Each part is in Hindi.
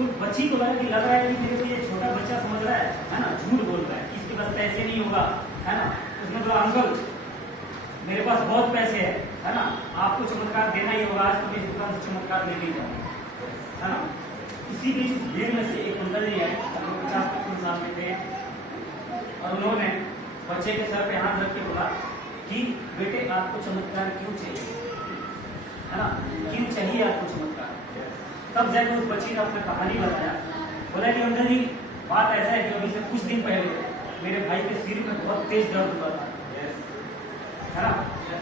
तो बच्ची को लग रहा है कि मेरे को ये छोटा बच्चा समझ रहा है ना, झूठ बोल रहा है कि इसके पास पैसे नहीं होगा, है ना। उसने बोला अंकल मेरे पास बहुत पैसे है ना, आपको चमत्कार देना ही होगा, आज तो मैं इस दुकान से चमत्कार ले ली जाऊँ, है ना। इसी बीच उस भीड़ में से एक अंकल जी है, 50-55 साल के थे, और उन्होंने बच्चे के सर पे हाथ रख के बोला कि बेटे आपको चमत्कार क्यों चाहिए, है ना, क्यों चाहिए आपको चमत्कार। तब जाकर उस बच्ची ने अपना कहानी बताया, बोला कि अंकल जी बात ऐसा है कि अभी से कुछ दिन पहले मेरे भाई के सिर में बहुत तेज दर्द हुआ था, है ना,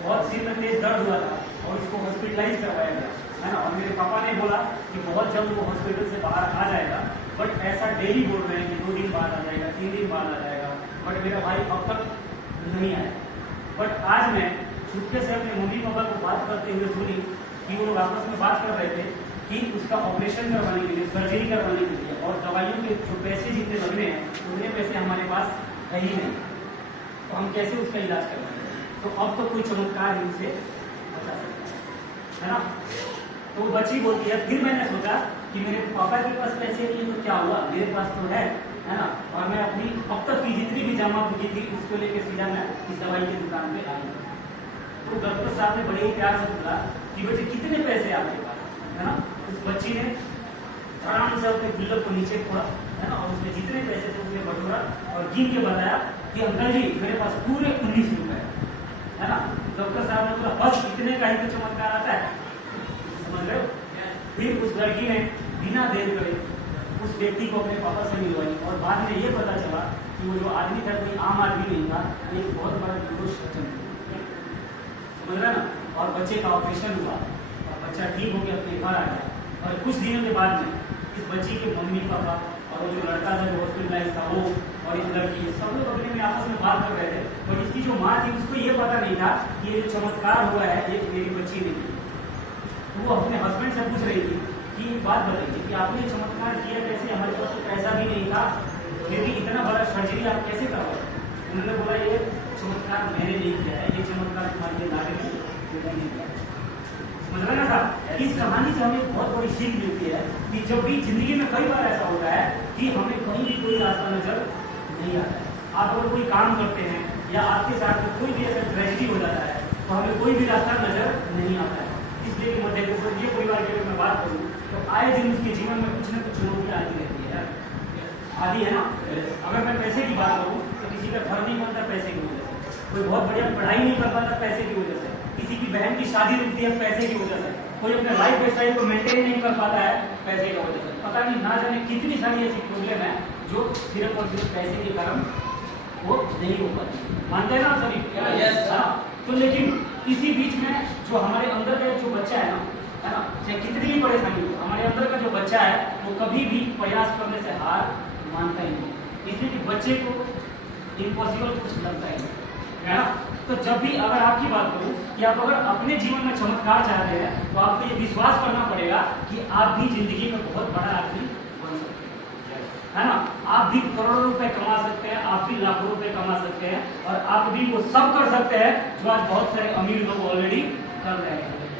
बहुत सिर में तेज दर्द हुआ था और उसको हॉस्पिटलाइज करवाया गया, है ना। और मेरे पापा ने बोला कि बहुत जल्द वो हॉस्पिटल से बाहर आ जाएगा, बट ऐसा डेली बोल रहे हैं कि 2 दिन बाद आ जाएगा, 3 दिन बाद आ जाएगा, बट मेरा भाई अब तक नहीं आया। बट आज मैं छुटके से अपने मम्मी पापा को बात करते हुए सुनी कि वो लोग आपस में बात कर रहे थे कि उसका ऑपरेशन करवाने के लिए, सर्जरी करवाने के लिए और दवाइयों के जो पैसे जितने लगने हैं उतने पैसे हमारे पास है ही नहीं, तो हम कैसे उसका इलाज करवाएंगे। तो अब तो कोई चमत्कार इनसे बचा सकता है ना। तो बच्ची बोलती है, फिर मैंने सोचा कि मेरे पापा के पास पैसे नहीं तो क्या हुआ, मेरे पास तो है ना। और मैं अपनी अब तक की जितनी भी जमा पूंजी थी उसको लेके सीधा मैं इस दवाई की दुकान पे आई। तो डॉक्टर साहब ने बड़े ही प्यार से बोला कि बेटे कितने पैसे आपके पास, है ना। उस बच्ची ने आराम से अपने गुल्लक को नीचे खोला, है ना, और उसमें जितने पैसे थे उसने बटोरा और गिन के बताया कि अंकल जी मेरे पास पूरे 19 रुपए है ना। डॉक्टर साहब ने बोला बस इतने का ही तो चमत्कार आता है, समझ रहे हो। फिर उस लड़की ने बिना देर करे उस व्यक्ति को अपने पापा से मिलवाई और बाद में ये पता चला कि वो जो आदमी था कोई आम आदमी नहीं था, एक बहुत बड़ा विरोध सज्जन, समझ रहे ना। और बच्चे का ऑपरेशन हुआ और बच्चा ठीक होकर अपने घर आ गया। और कुछ दिनों के बाद में इस बच्ची के मम्मी पापा और वो जो लड़का था जो हॉस्पिटलाइज था वो और इस लड़की सब लोग अपने में आपस में बात कर रहे थे। और इसकी जो माँ थी उसको ये पता नहीं था कि ये जो चमत्कार हुआ है ये मेरी बच्ची ने की। तो वो अपने हस्बैंड से पूछ रही थी कि बात बताइए कि आपने चमत्कार किया कैसे, हमारे पास तो पैसा भी नहीं था, फिर भी इतना बड़ा सर्जरी आप कैसे करवाए। उन्होंने बोला ये चमत्कार मैंने नहीं किया है, ये चमत्कार तुम्हारी नागरिक नहीं किया। समझ रहे ना साहब। इस कहानी से हमें बहुत बड़ी सीख मिलती है कि जब भी जिंदगी में कई बार ऐसा होता है कि हमें कहीं भी कोई रास्ता नजर नहीं आता है। आप अगर कोई काम करते हैं या आपके साथ में कोई भी ऐसा ट्रेजेडी हो जाता है तो हमें कोई भी रास्ता नजर नहीं आता है। इसलिए कि मध्य ये परिवार की अगर मैं बात करूँ तो आए दिन उसके जीवन में कुछ न कुछ चुनौतियाँ आती रहती है, आदि है ना। अगर मैं पैसे की बात करूँ तो किसी का घर नहीं बनता पैसे की वजह से, कोई बहुत बढ़िया पढ़ाई नहीं कर पाता पैसे की वजह से, किसी की बहन की शादी रुकती है पैसे की वजह से, कोई अपने लाइफ स्टाइल को मेंटेन नहीं कर पाता है पैसे की वजह से। पता नहीं ना जाने कितनी सारी ऐसी प्रॉब्लम है जो सिर्फ और सिर्फ पैसे के कारण वो नहीं हो पाती। मानते हैं ना आप सभी? तो लेकिन इसी बीच में जो हमारे अंदर का जो बच्चा है ना, चाहे कितनी भी परेशानी हो, हमारे अंदर का जो बच्चा है वो कभी भी प्रयास करने से हार मानता ही नहीं, इसलिए कि बच्चे को इम्पॉसिबल कुछ लगता ही नहीं, है ना। तो जब भी अगर आपकी बात करूं कि आप अगर अपने जीवन में चमत्कार चाहते हैं तो आपको ये विश्वास करना पड़ेगा कि आप भी जिंदगी में बहुत बड़ा आदमी बन सकते हैं, है ना। आप भी करोड़ों रुपए कमा सकते हैं, आप भी लाखों रुपए कमा सकते हैं और आप भी वो सब कर सकते हैं जो आज बहुत सारे अमीर लोग ऑलरेडी कर रहे हैं।